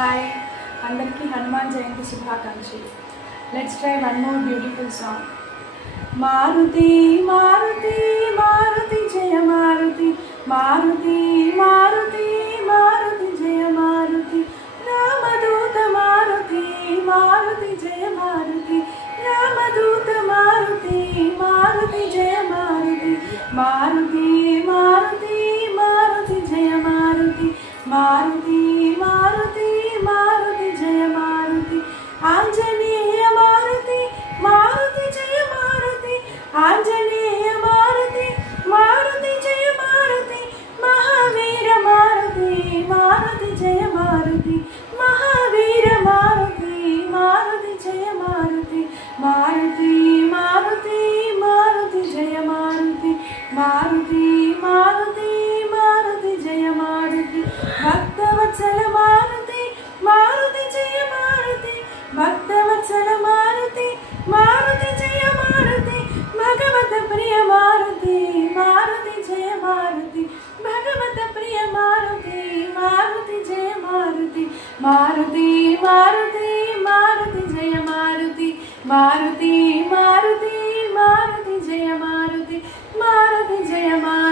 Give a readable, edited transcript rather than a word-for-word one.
Hi అందరికీ హనుమాన్ జయంతి శుభాకాంక్షలు. Let's try one more beautiful song. Maruti Maruti Maruti జయ మారుతి, మారుతి మారుతి మారుతి జయ మారుతి, రామదూత మారుతి మారుతి జయ మారుతి, రామదూత మారుతి మారుతి జయ మారుతి, మారుతి మారుతి మారుతి జయ మారుతి, మారుతి మారుతి మారుతి జయ మారుతి, ఆంజనేయ మారుతి మారుతి జయ మారుతి, ఆంజనేయ మారుతి మారుతి జయ మారుతి, మహావీర మారుతి మారుతి జయ మారుతి, మహావీర మారుతి మారుతి జయ మారుతి, మారుతి మారుతి మారుతి జయ మారుతి, మారుతి మారుతి మారుతి జయ మారుతి, భక్తవత్సల మారుతి మారుతి జయ మారుతి, భక్తవత్సల మారుతి మారుతి జయ మారుతి, భగవత ప్రియ మారుతి మారుతి జయ మారుతి, భగవత ప్రియ మారుతి మారుతి జయ మారుతి, మారుతి మారుతి మారుతి జయ మారుతి, మారుతి మారుతి మారుతి జయ మారుతి, మారుతి జయ మారుతి.